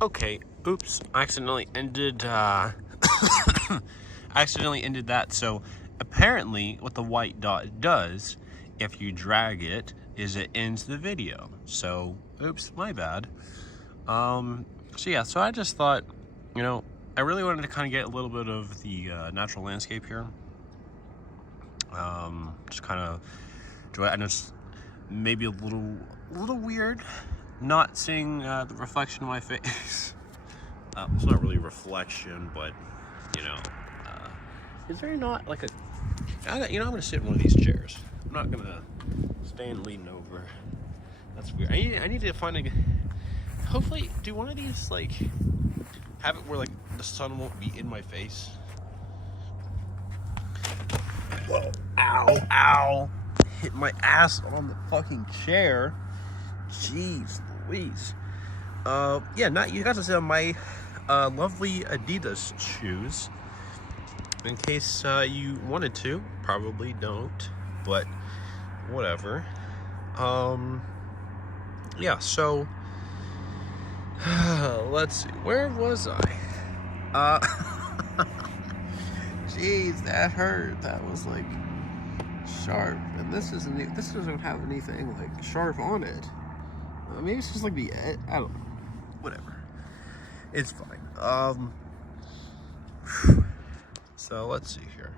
Okay, oops, I accidentally ended, I accidentally ended that. So apparently what the white dot does, if you drag it, is it ends the video. So, oops, my bad. So yeah, so I just thought, you know, I really wanted to kind of get a little bit of the natural landscape here. Just kind of enjoy it. I know it's maybe a little weird not seeing the reflection of my face. It's not really a reflection, but you know, is there not like a? I'm gonna sit in one of these chairs. I'm not gonna stand leaning over. That's weird. I need to find a. Hopefully, do one of these like have it where like the sun won't be in my face. Whoa! Ow! Ow! Hit my ass on the fucking chair. Jeez Louise. Yeah, not you got to see my lovely Adidas shoes. In case you wanted to, probably don't, but whatever. Yeah, so let's see, where was I? Jeez, that hurt. That was like sharp, and this doesn't have anything like sharp on it. Maybe it's just like the edge. I don't know. Whatever. It's fine. So let's see here.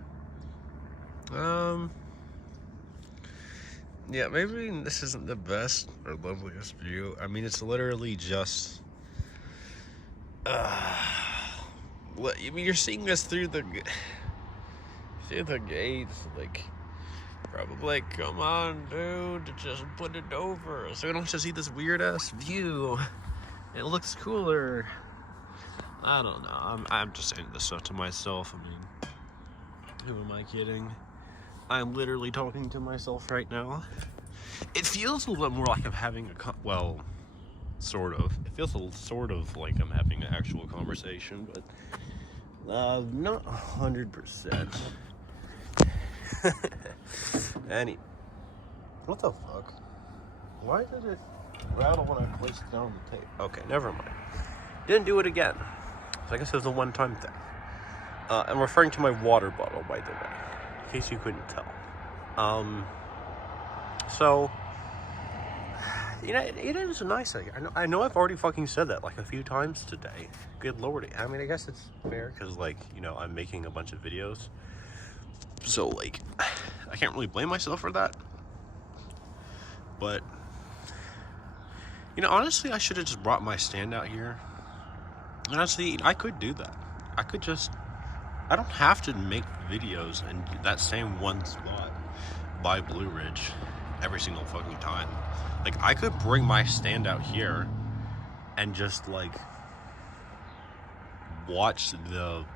Yeah, maybe this isn't the best or loveliest view. I mean, it's literally just. I mean, you're seeing this through the gates, like. Probably like, come on, dude, just put it over so we don't just see this weird ass view. It looks cooler. I don't know. I'm just saying this stuff to myself. I mean, who am I kidding? I'm literally talking to myself right now. It feels a little more like I'm having well, sort of. It feels sort of like I'm having an actual conversation, but not 100%. What the fuck? Why did it rattle when I placed it down the tape? Okay, never mind. Didn't do it again. So I guess it was a one-time thing. I'm referring to my water bottle, by the way, in case you couldn't tell. So, you know, it is nice. I know I've already fucking said that like a few times today. Good lordy. I mean, I guess it's fair because, like, you know, I'm making a bunch of videos. So, like, I can't really blame myself for that. But, you know, honestly, I should have just brought my stand out here. And honestly, I could do that. I don't have to make videos in that same one spot by Blue Ridge every single fucking time. Like, I could bring my stand out here and just, like, watch the,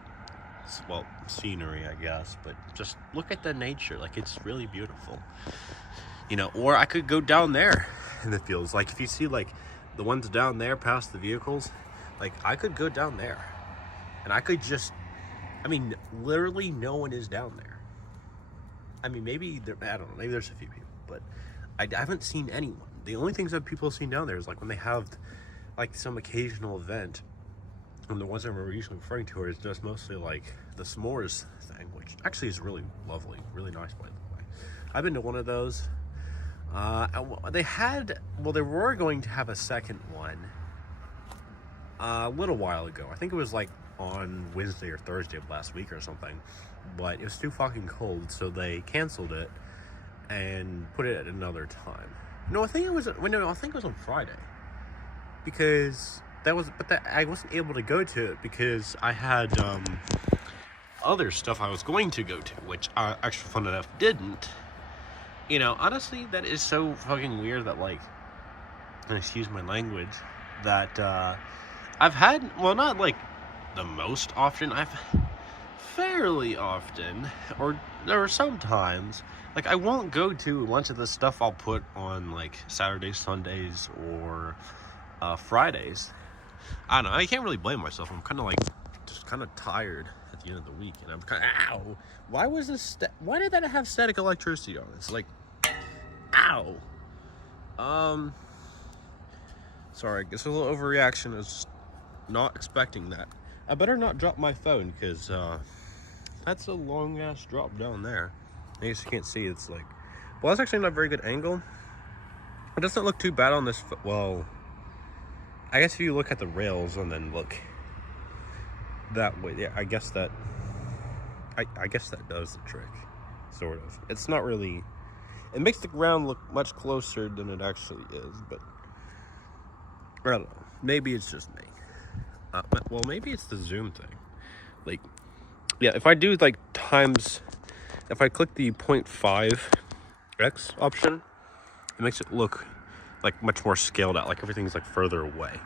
well, scenery, I guess, but just look at the nature. Like, it's really beautiful. You know, or I could go down there in the fields. Like, if you see, like, the ones down there past the vehicles, like, I could go down there. And I could just, I mean, literally no one is down there. I mean, maybe, I don't know, maybe there's a few people, but I haven't seen anyone. The only things that people have seen down there is, like, when they have, like, some occasional event. And the ones I'm usually referring to are just mostly, like, the s'mores thing, which actually is really lovely, really nice, by the way. I've been to one of those. They were going to have a second one a little while ago. I think it was like on Wednesday or Thursday of last week or something, but it was too fucking cold, so they canceled it and put it at another time. I think it was on Friday, because I wasn't able to go to it because I had other stuff I was going to go to, which Extra Fun Enough didn't. You know, honestly, that is so fucking weird that, like, and excuse my language, that I've had, well, not like the most often, I've fairly often, or sometimes, like, I won't go to a bunch of the stuff I'll put on, like, Saturdays, Sundays, or Fridays. I don't know, I can't really blame myself. I'm kind of, like, just kind of tired at the end of the week, and I'm kind of, ow, why did that have static electricity on? It's like, ow. Sorry, I guess a little overreaction is Not expecting that. I better not drop my phone, because that's a long ass drop down there. I guess you can't see. It's like, well, that's actually not a very good angle. It doesn't look too bad on this. Well, I guess if you look at the rails and then look that way, yeah, I guess that does the trick, sort of. It's not really. It makes the ground look much closer than it actually is, but I don't know. Maybe it's just me. Well, maybe it's the zoom thing. Like, yeah, if I do like times, if I click the 0.5x option, it makes it look like much more scaled out, like everything's like further away.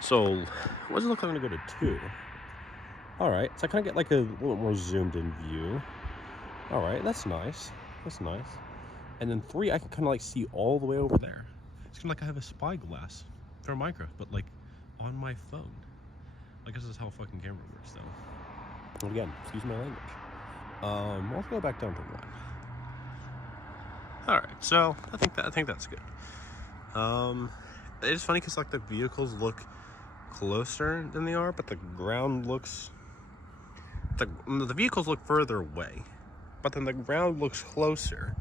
So what does it look like when I go to 2? All right, so I kind of get like a little more zoomed in view. All right, that's nice. That's nice. And then 3, I can kind of like see all the way over there. It's kind of like I have a spyglass for Minecraft, but like on my phone. I guess this is how a fucking camera works, though. And again, excuse my language. Let's go back down to 1. All right, so I think that's good. It's funny because like the vehicles look closer than they are, but the ground looks. The vehicles look further away, but then the ground looks closer,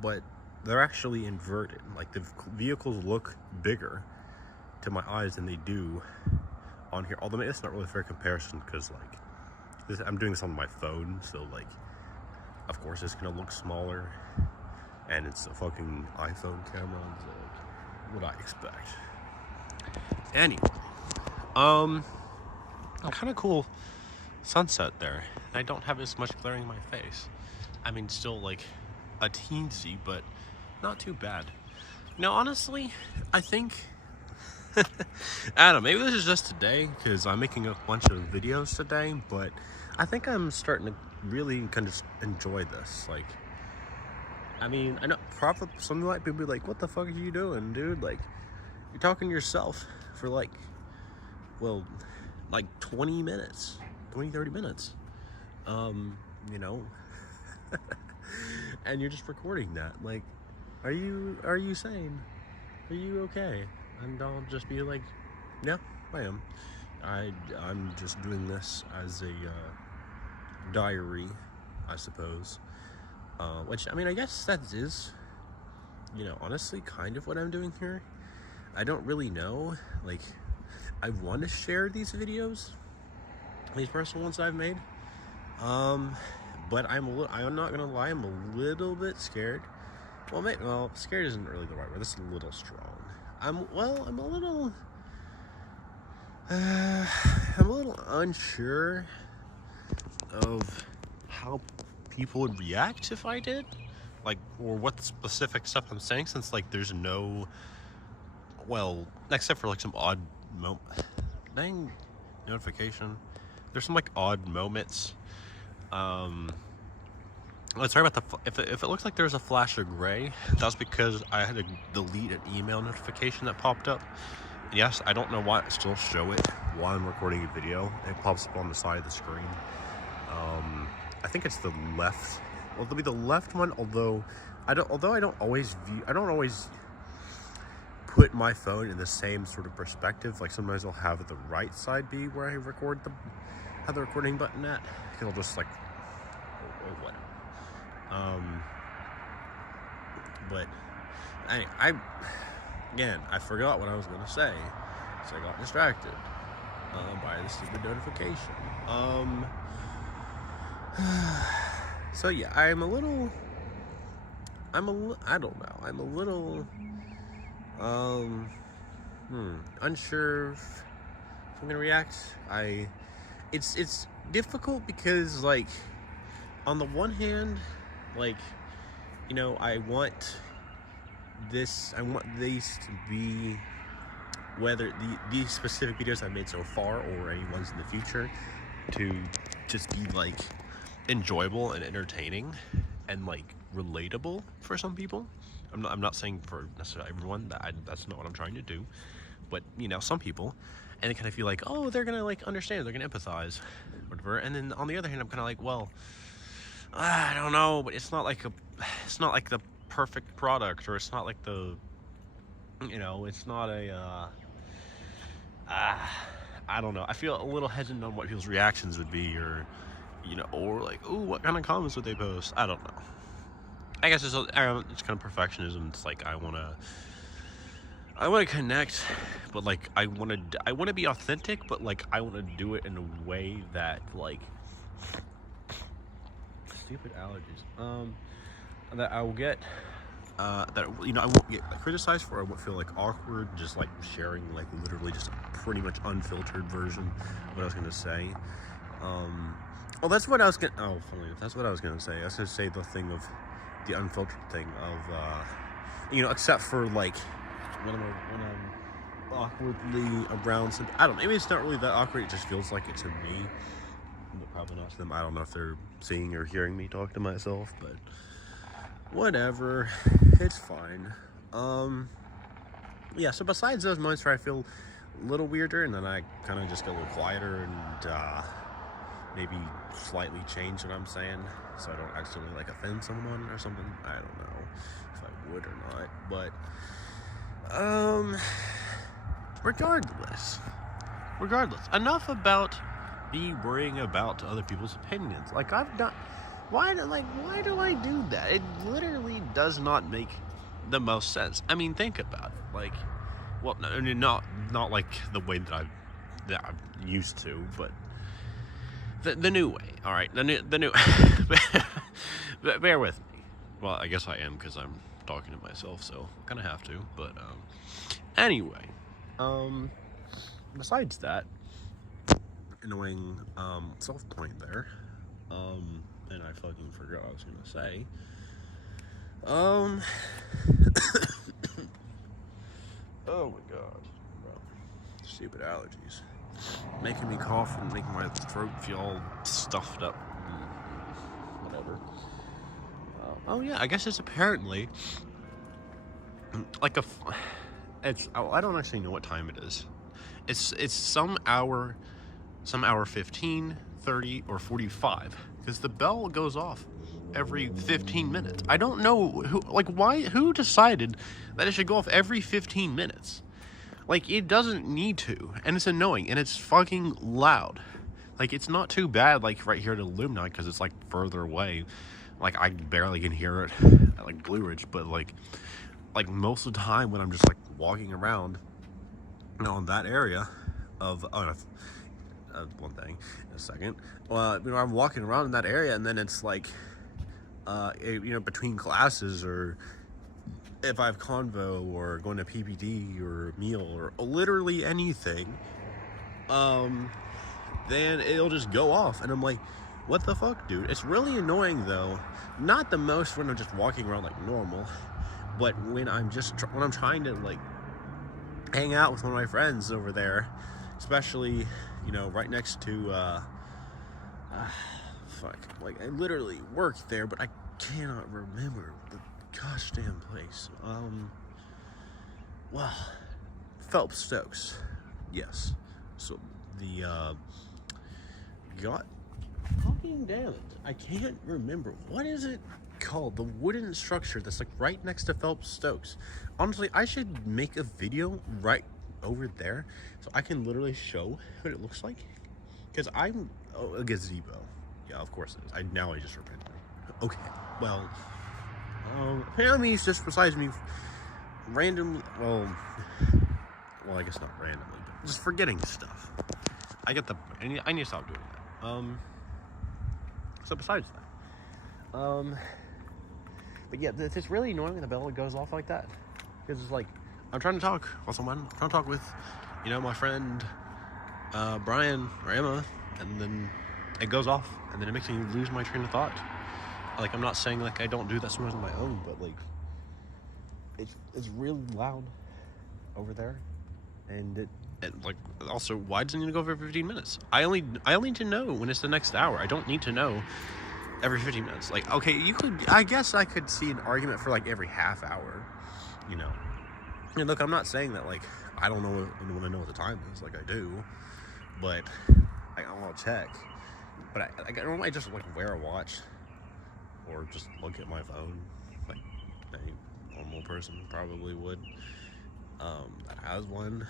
but they're actually inverted. Like the vehicles look bigger to my eyes than they do on here. Although it's not really a fair comparison because like I'm doing this on my phone, so like of course it's gonna look smaller, and it's a fucking iPhone camera. So like, what I expect. Anyway, kind of cool sunset there. I don't have as much glaring in my face. I mean, still like a teensy, but not too bad. No, honestly, I think I don't know, maybe this is just today because I'm making a bunch of videos today, but I think I'm starting to really kind of enjoy this. Like, I mean, I know probably some like people be like, what the fuck are you doing, dude? Like, you're talking to yourself for like, well, like 20 minutes, 30 minutes, you know, and you're just recording that. Like, are you sane? Are you okay? And I'll just be like, yeah, I am. I'm just doing this as a diary, I suppose. Which, I mean, I guess that is, you know, honestly kind of what I'm doing here. I don't really know. Like, I want to share these videos, these personal ones I've made. But I'm not gonna lie, I'm a little bit scared. Well, scared isn't really the right word. That's a little strong. I'm a little unsure of how people would react if I did, like, or what specific stuff I'm saying, since like there's no, well, except for like some odd notification. There's some like odd moments. Sorry about if it looks like there's a flash of gray, that's because I had to delete an email notification that popped up. And yes, I don't know why it still show it while I'm recording a video. It pops up on the side of the screen. I think it's the left. Well, it'll be the left one. Although I don't always put my phone in the same sort of perspective. Like sometimes I'll have the right side be where I have the recording button at. It'll just like, or whatever. But anyway, I forgot what I was gonna say, so I got distracted by the stupid notification. So yeah, I don't know. I'm a little unsure if I'm gonna react. It's difficult because, like, on the one hand, like, you know, I want these to be, whether these specific videos I've made so far or any ones in the future, to just be like enjoyable and entertaining and like relatable for some people. I'm not saying for necessarily everyone, that's not what I'm trying to do, but you know, some people, and they kind of feel like, oh, they're gonna like understand, they're gonna empathize, whatever. And then on the other hand, I'm kind of like, well, I don't know, but it's not like the perfect product, or it's not like the, you know, it's not a I I don't know. I feel a little hesitant on what people's reactions would be, or or like, ooh, what kind of comments would they post? I don't know. I guess it's kind of perfectionism. It's like I want to connect, but like I want to be authentic, but like I want to do it in a way that like stupid allergies. That I will get. That I won't get criticized for. I won't feel like awkward, just like sharing like literally just a pretty much unfiltered version of what I was gonna say. Well, that's what I was gonna. Oh, funny. That's what I was gonna say. I was gonna say the thing of the unfiltered thing of, except for like when I'm awkwardly around some. I don't know. Maybe it's not really that awkward. It just feels like it to me, but probably not to them. I don't know if they're seeing or hearing me talk to myself, but whatever. It's fine. Yeah. So besides those moments where I feel a little weirder, and then I kind of just get a little quieter and maybe slightly change what I'm saying so I don't accidentally like offend someone or something. I don't know if I would or not, but regardless, enough about me worrying about other people's opinions. Like I've done. Why do I do that? It literally does not make the most sense. I mean, think about it. Like, well, not like the way that I'm used to, but the new way. All right, the new. Bear with me. Well, I guess I am because I'm talking to myself, so I kind of have to. But anyway, besides that annoying self point there, and I fucking forgot what I was gonna say. Oh my god, bro. Stupid allergies, making me cough and making my throat feel all stuffed up. Whatever. Oh yeah, I guess it's apparently like I don't actually know what time it is. It's some hour 15, 30, or 45, because the bell goes off every 15 minutes. I don't know who decided that it should go off every 15 minutes. Like, it doesn't need to, and it's annoying, and it's fucking loud. Like, it's not too bad, like, right here at Illuminati, because it's, like, further away. Like, I barely can hear it at, like, Blue Ridge, but, like, most of the time when I'm just, like, walking around, in that area of, one thing in a second. Well, I'm walking around in that area, and then it's like, between classes, or if I have convo, or going to PPD, or meal, or literally anything, then it'll just go off, and I'm like, what the fuck, dude? It's really annoying, though. Not the most when I'm just walking around like normal, but when I'm trying to like hang out with one of my friends over there, especially right next to like I literally work there, but I cannot remember the gosh damn place. Well, Phelps Stokes, yes. So the god fucking damn it, I can't remember, what is it called, the wooden structure that's like right next to Phelps Stokes. Honestly, I should make a video right over there so I can literally show what it looks like, because a gazebo. Yeah, of course it is. I just remember. Okay, well, apparently it's just besides me randomly, well, I guess not randomly, but just forgetting stuff. I get I need to stop doing that. So besides that, but yeah, it's really annoying when the bell goes off like that, because it's like, I'm trying to talk with someone. I'm trying to talk with, my friend, Brian or Emma, and then it goes off, and then it makes me lose my train of thought. Like, I'm not saying, like, I don't do that sometimes on my own, but, like, it's really loud over there, and like, also, why does it need to go for 15 minutes? I only need to know when it's the next hour. I don't need to know every 15 minutes. Like, okay, I guess I could see an argument for, like, every half hour, And look, I'm not saying that, like, I don't know when I know what the time is, like I do, but I want to check. But I don't might just, like, wear a watch or just look at my phone, like any normal person probably would, that has one.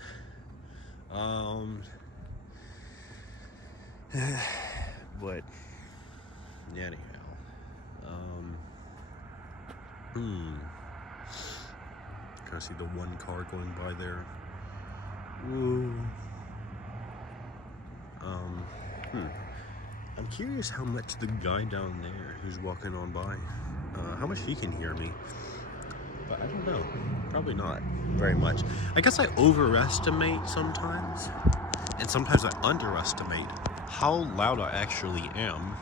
But anyhow, kind of see the one car going by there. Ooh. I'm curious how much the guy down there who's walking on by, how much he can hear me. But I don't know. Probably not very much. I guess I overestimate sometimes, and sometimes I underestimate how loud I actually am.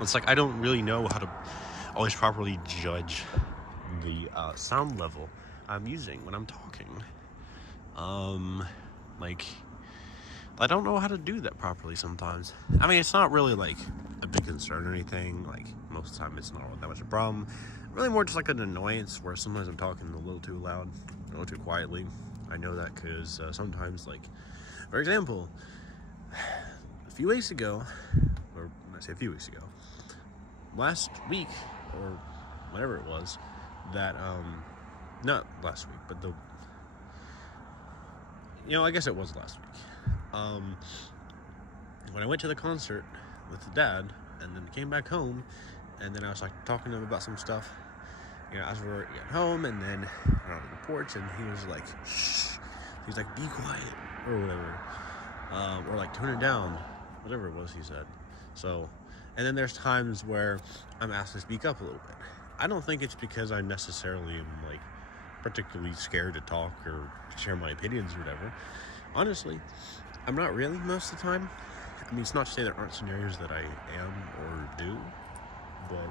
It's like I don't really know how to always properly judge the sound level I'm using when I'm talking. Like, I don't know how to do that properly sometimes. I mean, it's not really like a big concern or anything. Like, most of the time it's not that much of a problem. Really more just like an annoyance where sometimes I'm talking a little too loud, a little too quietly. I know that because sometimes, like, for example, a few weeks ago, or when I say a few weeks ago, last week, or whatever it was, that, not last week, but I guess it was last week. When I went to the concert with the dad, and then came back home, and then I was like talking to him about some stuff, as we were at home, and then on the porch, and he was like, shh, he's like, be quiet, or whatever, or like turn it down, whatever it was he said. So, and then there's times where I'm asked to speak up a little bit. I don't think it's because I necessarily am like particularly scared to talk or share my opinions or whatever. Honestly, I'm not really most of the time. I mean, it's not to say there aren't scenarios that I am or do, but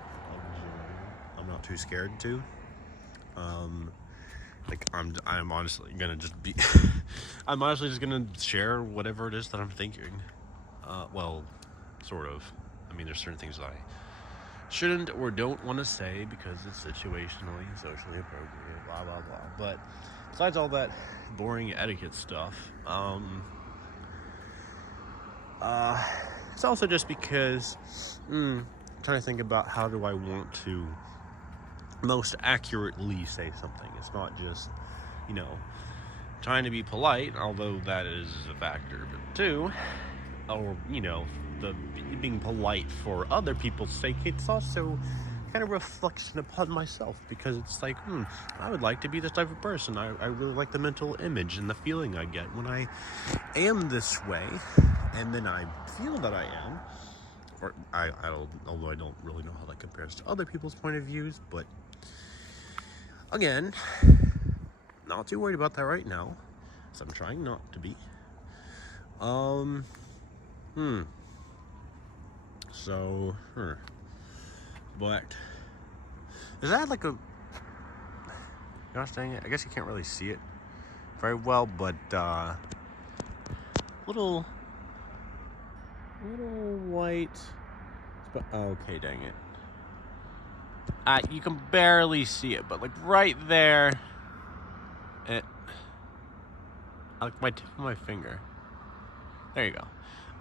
I'm not too scared to. Like, I'm honestly gonna just be I'm honestly just gonna share whatever it is that I'm thinking. Well, sort of. I mean, there's certain things that I shouldn't or don't want to say because it's situationally and socially appropriate, blah blah blah. But besides all that boring etiquette stuff, it's also just because I'm trying to think about how do I want to most accurately say something. It's not just, trying to be polite, although that is a factor, but two, or, the being polite for other people's sake, it's also kind of reflection upon myself, because it's like, I would like to be this type of person. I really like the mental image and the feeling I get when I am this way, and then I feel that I am, or although I don't really know how that compares to other people's point of views, but again, not too worried about that right now, so I'm trying not to be. But is that like a, gosh dang it, I guess you can't really see it very well, but little white, okay, dang it, you can barely see it, but like right there, like my tip of my finger, there you go.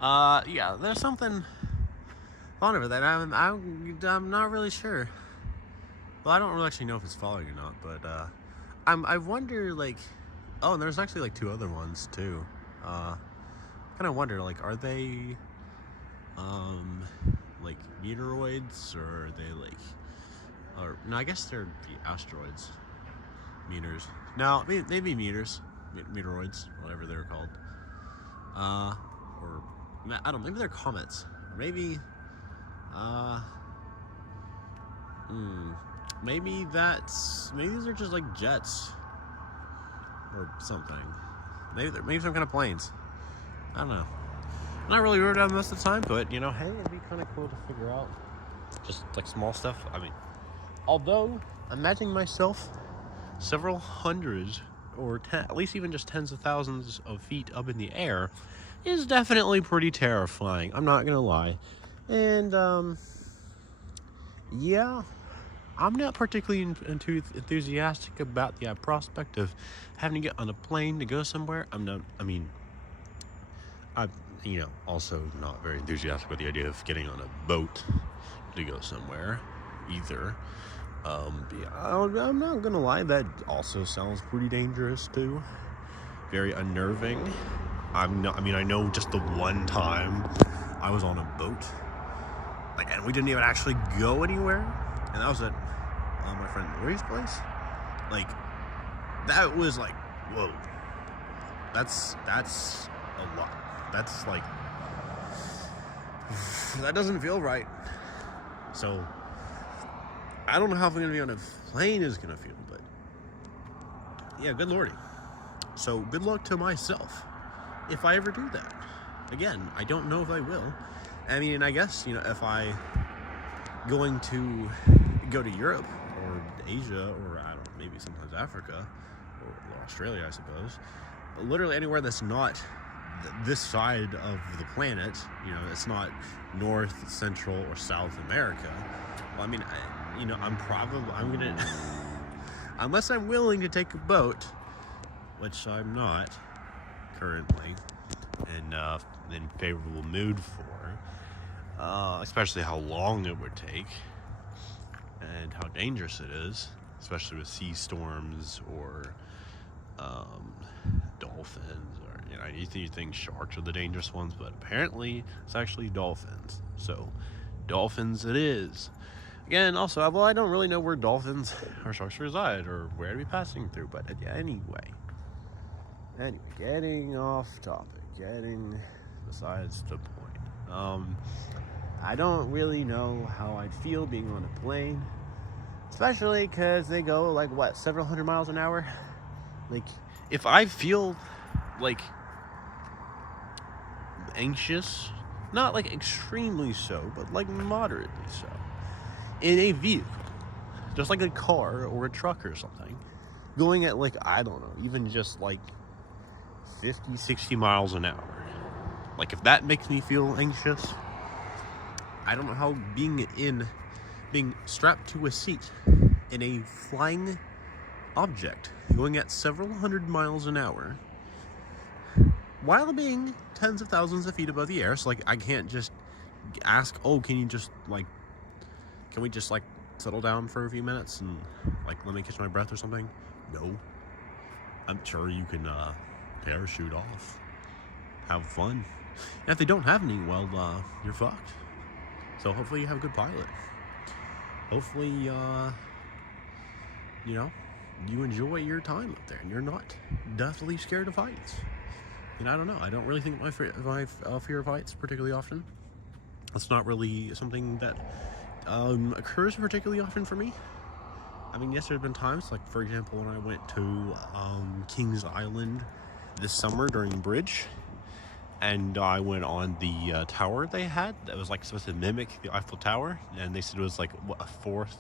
Yeah, there's something on over that. I'm not really sure. Well, I don't really actually know if it's following or not, but I wonder, like, oh, and there's actually like two other ones too. Kind of wonder, like, are they like meteoroids, or are they like, or no, I guess they're the asteroids, meters. No, maybe meteoroids, whatever they're called. Or I don't know, maybe they're comets, or maybe maybe these are just like jets or something. Maybe some kind of planes. I don't know. I'm not really worried about most of the time, but hey, it'd be kind of cool to figure out just like small stuff. I mean, although imagining myself several hundreds or at least even just tens of thousands of feet up in the air is definitely pretty terrifying. I'm not gonna lie. And yeah, I'm not particularly enthusiastic about the prospect of having to get on a plane to go somewhere. I'm also not very enthusiastic about the idea of getting on a boat to go somewhere either. Yeah, I'm not gonna lie, that also sounds pretty dangerous too. Very unnerving. I know just the one time I was on a boat, like, and we didn't even actually go anywhere, and that was at my friend Lori's place. Like, that was like, whoa, that's a lot. That's like, that doesn't feel right. So I don't know how I'm gonna be on a plane is gonna feel, but yeah, good lordy. So good luck to myself if I ever do that. Again, I don't know if I will. I mean, I guess, if I going to go to Europe or Asia or I don't know, maybe sometimes Africa or Australia, I suppose. But literally anywhere that's not this side of the planet, it's not North, Central, or South America. Well, I mean, I'm gonna, unless I'm willing to take a boat, which I'm not currently in favorable mood for, especially how long it would take and how dangerous it is, especially with sea storms or dolphins, or you think sharks are the dangerous ones, but apparently it's actually dolphins. So dolphins it is. Again, also, I don't really know where dolphins or sharks reside or where to be passing through, but anyway, getting off topic, getting besides the point. I don't really know how I'd feel being on a plane, especially because they go like several hundred miles an hour. Like, if I feel like anxious, not like extremely so, but like moderately so, in a vehicle, just like a car or a truck or something, going at like, I don't know, even just like 50, 60 miles an hour. Like, if that makes me feel anxious, I don't know how being strapped to a seat in a flying object going at several hundred miles an hour while being tens of thousands of feet above the air. So like, I can't just ask, can we just like settle down for a few minutes and like let me catch my breath or something? No. I'm sure you can parachute off, have fun, and if they don't have any, well, you're fucked. So hopefully you have a good pilot. Hopefully you enjoy your time up there and you're not deathly scared of heights. And I don't know, I don't really think my fear of heights particularly often. It's not really something that occurs particularly often for me. I mean, yes, there have been times, like for example when I went to Kings Island this summer during Bridge, and I went on the tower they had that was like supposed to mimic the Eiffel Tower, and they said it was like a fourth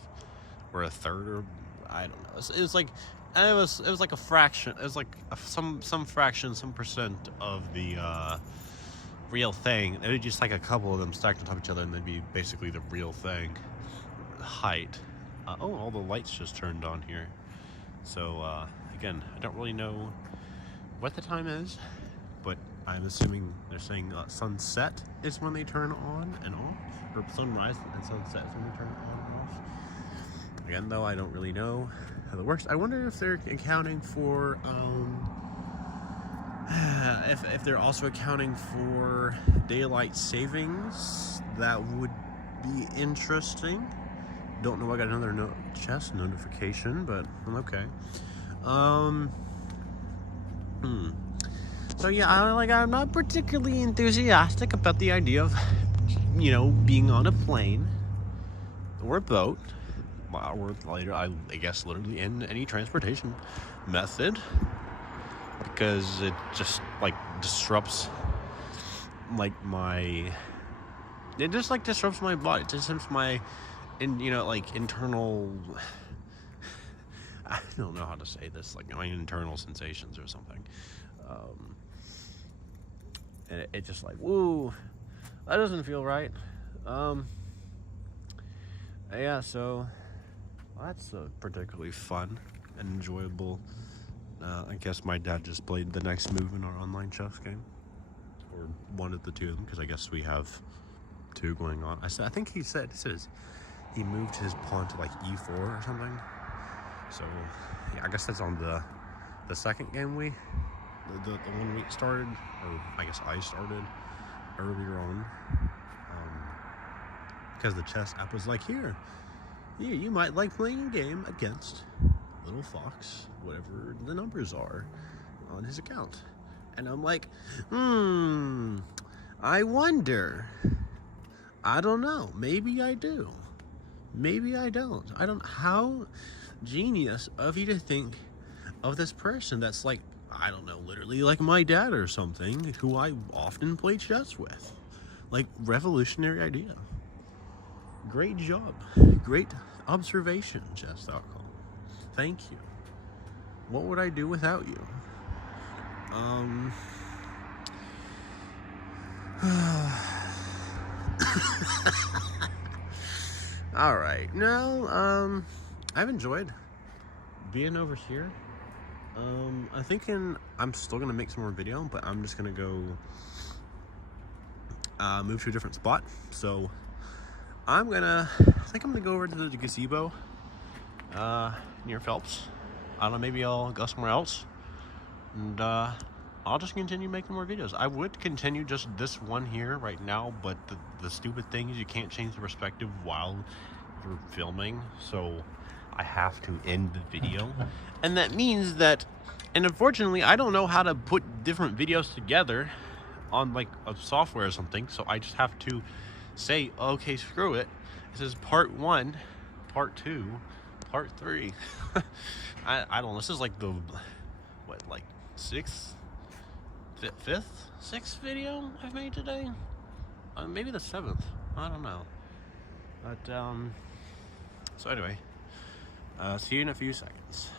or a third, or I don't know. It was like, and it was like a fraction. It was like some fraction, some percent of the real thing. It would just like a couple of them stacked on top of each other, and they'd be basically the real thing. Height. All the lights just turned on here. So again, I don't really know what the time is, but I'm assuming they're saying sunset is when they turn on and off, or sunrise and sunset is when they turn on and off. Again, though, I don't really know how that works. I wonder if they're accounting for if they're also accounting for daylight savings. That would be interesting. Don't know. I got another chest notification, but I'm okay. So yeah, I'm not particularly enthusiastic about the idea of, being on a plane or a boat, or later, I guess, literally in any transportation method, because it just like disrupts disrupts my body. It disrupts my, internal. I don't know how to say this, like my internal sensations or something. And it just like, woo, that doesn't feel right. Yeah, so that's particularly fun and enjoyable. I guess my dad just played the next move in our online chess game, or one of the two of them, because I guess we have two going on. I think he says he moved his pawn to like e4 or something. So yeah, I guess that's on the second game the one we started, or I guess I started earlier on. because the chess app was like, here, you might like playing a game against Little Fox, whatever the numbers are on his account. And I'm like, I wonder. I don't know. Maybe I do. Maybe I don't. I don't. How genius of you to think of this person that's like, I don't know, literally like my dad or something, who I often play chess with. Like, revolutionary idea. Great job. Great observation, chess.com. Thank you. What would I do without you? All right. No, I've enjoyed being over here. I'm thinking I'm still gonna make some more video, but I'm just gonna go move to a different spot. So I think I'm gonna go over to the gazebo near Phelps. I don't know, maybe I'll go somewhere else, and I'll just continue making more videos. I would continue just this one here right now, but the stupid thing is you can't change the perspective while you're filming, so I have to end the video. And that means that, and unfortunately, I don't know how to put different videos together on like a software or something, so I just have to say, okay, screw it. This is part 1, part 2, part 3. I don't know. This is like the, what, like 6th, 6th video I've made today? Maybe the 7th. I don't know. But, so anyway, see you in a few seconds.